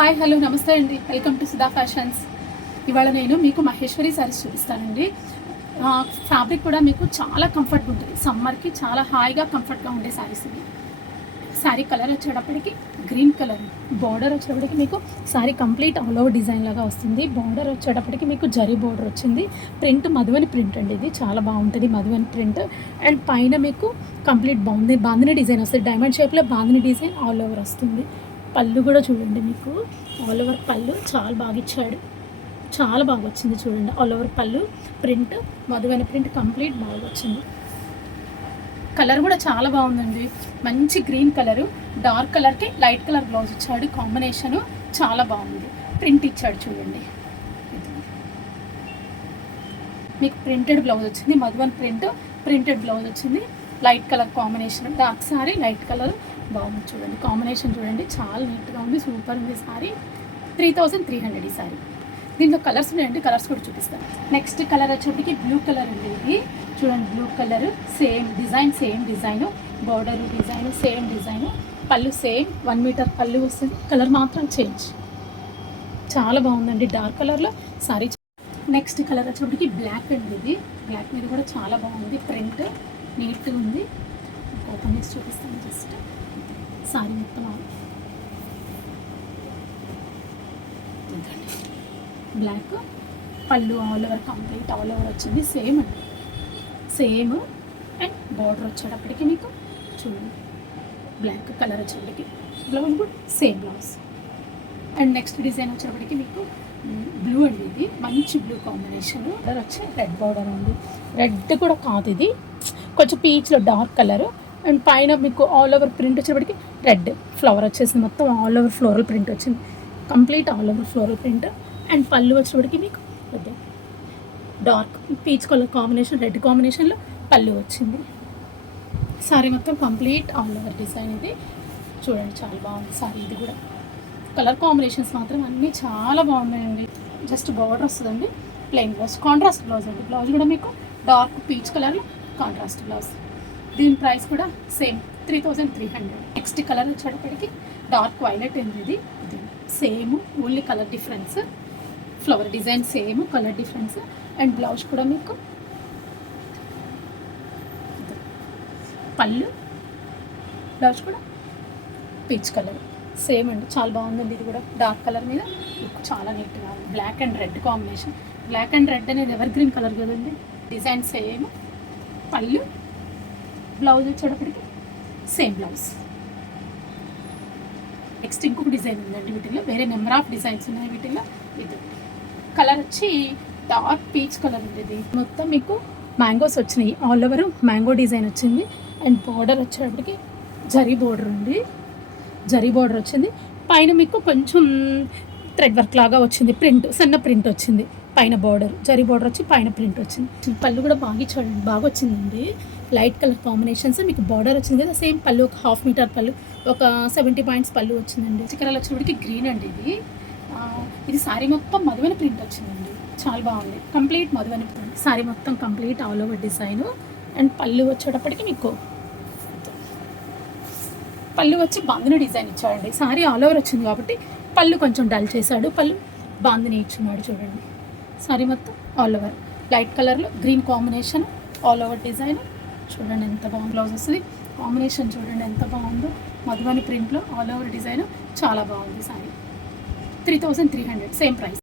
Hi hello నమస్తే అండి, welcome to Sudha fashions. ఇవాళ నేను మీకు మహేశ్వరి శారీస్ చూపిస్తానండి. ఫ్యాబ్రిక్ కూడా మీకు చాలా కంఫర్ట్గా ఉంటుంది. సమ్మర్కి చాలా హాయిగా కంఫర్ట్గా ఉండే శారీస్ ఇవి. శారీ కలర్ వచ్చేటప్పటికి గ్రీన్ కలర్, బార్డర్ వచ్చేటప్పటికి మీకు sari complete all over design లాగా వస్తుంది. బార్డర్ వచ్చేటప్పటికి మీకు జరీ బార్డర్ వచ్చింది. ప్రింట్ మధువని ప్రింట్ అండి, ఇది చాలా బాగుంటుంది మధువని ప్రింట్. అండ్ పైన మీకు కంప్లీట్ బాందిని డిజైన్ వస్తుంది. డైమండ్ షేప్లో బాందిని డిజైన్ ఆల్ ఓవర్ వస్తుంది. పళ్ళు కూడా చూడండి, మీకు ఆల్ ఓవర్ పళ్ళు చాలా బాగా ఇచ్చాడు, చాలా బాగా వచ్చింది చూడండి. ఆల్ ఓవర్ పళ్ళు ప్రింట్ మధువని ప్రింట్ కంప్లీట్ బాగా వచ్చింది. కలర్ కూడా చాలా బాగుందండి, మంచి గ్రీన్ కలరు, డార్క్ కలర్కి లైట్ కలర్ బ్లౌజ్ ఇచ్చాడు. కాంబినేషను చాలా బాగుంది. ప్రింట్ ఇచ్చాడు చూడండి, మీకు ప్రింటెడ్ బ్లౌజ్ వచ్చింది. మధువన్ ప్రింటెడ్ బ్లౌజ్ వచ్చింది. Light colour combination, dark sorry light colour బాగుంది చూడండి. కాంబినేషన్ చూడండి, చాలా నీట్గా ఉంది, సూపర్ ఉంది సారీ. 3300 ఈ సారీ. దీంట్లో కలర్స్ ఉన్నాయండి, కలర్స్ కూడా చూపిస్తాను. నెక్స్ట్ కలర్ వచ్చేటికి బ్లూ కలర్ అండి. ఇది చూడండి, blue colour same design, border design same design, పళ్ళు సేమ్ 1 మీటర్ పళ్ళు వస్తుంది. కలర్ మాత్రం చేంజ్, చాలా బాగుందండి డార్క్ కలర్లో సారీ. నెక్స్ట్ కలర్ వచ్చేటికి బ్లాక్ అండి. ఇది బ్లాక్ మీద కూడా చాలా బాగుంది, ప్రింట్ నీట్గా ఉంది. ఓపెన్ చేసి చూపిస్తాను జస్ట్. సారీ మొత్తం బ్లాక్, పళ్ళు all over complete all over వచ్చింది. సేమ్ అండి, సేమ్. అండ్ బార్డర్ వచ్చేటప్పటికి మీకు చూడండి బ్లాక్ కలర్ వచ్చేటప్పటికి, బ్లౌజ్ కూడా same blouse. And next design వచ్చేటప్పటికి మీకు బ్లూ అండి. ఇది మంచి బ్లూ కాంబినేషన్. బార్డర్ వచ్చి రెడ్ బార్డర్ ఉంది. రెడ్ కూడా కాదు, ఇది కొంచెం పీచ్లో డార్క్ కలరు. అండ్ పైన మీకు ఆల్ ఓవర్ ప్రింట్ వచ్చేటప్పటికి రెడ్ ఫ్లవర్ వచ్చేసింది. మొత్తం ఆల్ ఓవర్ ఫ్లోరల్ ప్రింట్ వచ్చింది, complete all over floral print. And పళ్ళు వచ్చేటప్పటికి మీకు dark peach colour combination, red కాంబినేషన్లో పళ్ళు వచ్చింది. సారీ మొత్తం కంప్లీట్ ఆల్ ఓవర్ డిజైన్. ఇది చూడండి, చాలా బాగుంది సారీ. ఇది కూడా కలర్ కాంబినేషన్స్ మాత్రం అన్నీ చాలా బాగున్నాయండి. జస్ట్ బార్డర్ వస్తుందండి, ప్లెయిన్ బ్లౌజ్, కాంట్రాస్ట్ బ్లౌజ్ అండి. బ్లౌజ్ కూడా మీకు డార్క్ పీచ్ కలర్లో కాంట్రాస్ట్ బ్లౌజ్. దీని ప్రైస్ కూడా సేమ్ 3300. నెక్స్ట్ కలర్ వచ్చేటప్పటికి డార్క్ వైలెట్ అండి. ఇది same, only colour difference, flower design same, colour difference. And blouse కూడా మీకు పళ్ళు, బ్లౌజ్ కూడా పీచ్ కలర్ సేమ్ అండి, చాలా బాగుందండి. ఇది కూడా డార్క్ కలర్ మీద చాలా నీట్గా ఉంది. Black and red combination, black and red అనేది ఎవర్ గ్రీన్ కలర్ కదండి. డిజైన్ సేమ్, పళ్ళు, బ్లౌజ్ వచ్చేటప్పటికి సేమ్ బ్లౌజ్. నెక్స్ట్ ఇంకొక డిజైన్ ఉందండి, వీటిల్లో వేరే నెంబర్ ఆఫ్ డిజైన్స్ ఉన్నాయి. వీటిల్లో ఇది కలర్ వచ్చి డార్క్ పీచ్ కలర్ ఉంది. ఇది మొత్తం మీకు మ్యాంగోస్ వచ్చినాయి, ఆల్ ఓవర్ మ్యాంగో డిజైన్ వచ్చింది. అండ్ బార్డర్ వచ్చేటప్పటికి జరీ బార్డర్ ఉంది, జరీ బార్డర్ వచ్చింది. పైన మీకు కొంచెం థ్రెడ్ వర్క్ లాగా వచ్చింది, ప్రింట్ సన్న ప్రింట్ వచ్చింది. పైన బార్డర్ జరీ బార్డర్ వచ్చి పైన ప్రింట్ వచ్చింది. పళ్ళు కూడా బాగా చూడండి, బాగా వచ్చిందండి. లైట్ కలర్ కాంబినేషన్స్, మీకు బార్డర్ వచ్చింది కదా సేమ్ పళ్ళు, ఒక 1/2 మీటర్ పళ్ళు, ఒక 70 పాయింట్స్ పళ్ళు వచ్చిందండి. చికెన్ వచ్చేటప్పటికి గ్రీన్ అండి. ఇది సారీ మొత్తం మధువని ప్రింట్ వచ్చిందండి, చాలా బాగుంది. కంప్లీట్ మధువని ప్రింట్, సారీ మొత్తం complete all over design. And పళ్ళు వచ్చేటప్పటికి మీకు పళ్ళు వచ్చి బాందిని డిజైన్ ఇచ్చాడండి. సారీ ఆల్ ఓవర్ వచ్చింది కాబట్టి పళ్ళు కొంచెం డల్ చేశాడు, పళ్ళు బాందిని ఇచ్చున్నాడు చూడండి. సారీ మొత్తం ఆల్ ఓవర్ లైట్ కలర్లో green combination, all over design చూడండి ఎంత బాగుంది. బ్లౌజ్ వస్తుంది, కాంబినేషన్ చూడండి ఎంత బాగుందో. మధువని ప్రింట్లో ఆల్ ఓవర్ డిజైన్ చాలా బాగుంది. Sorry 3300 same price.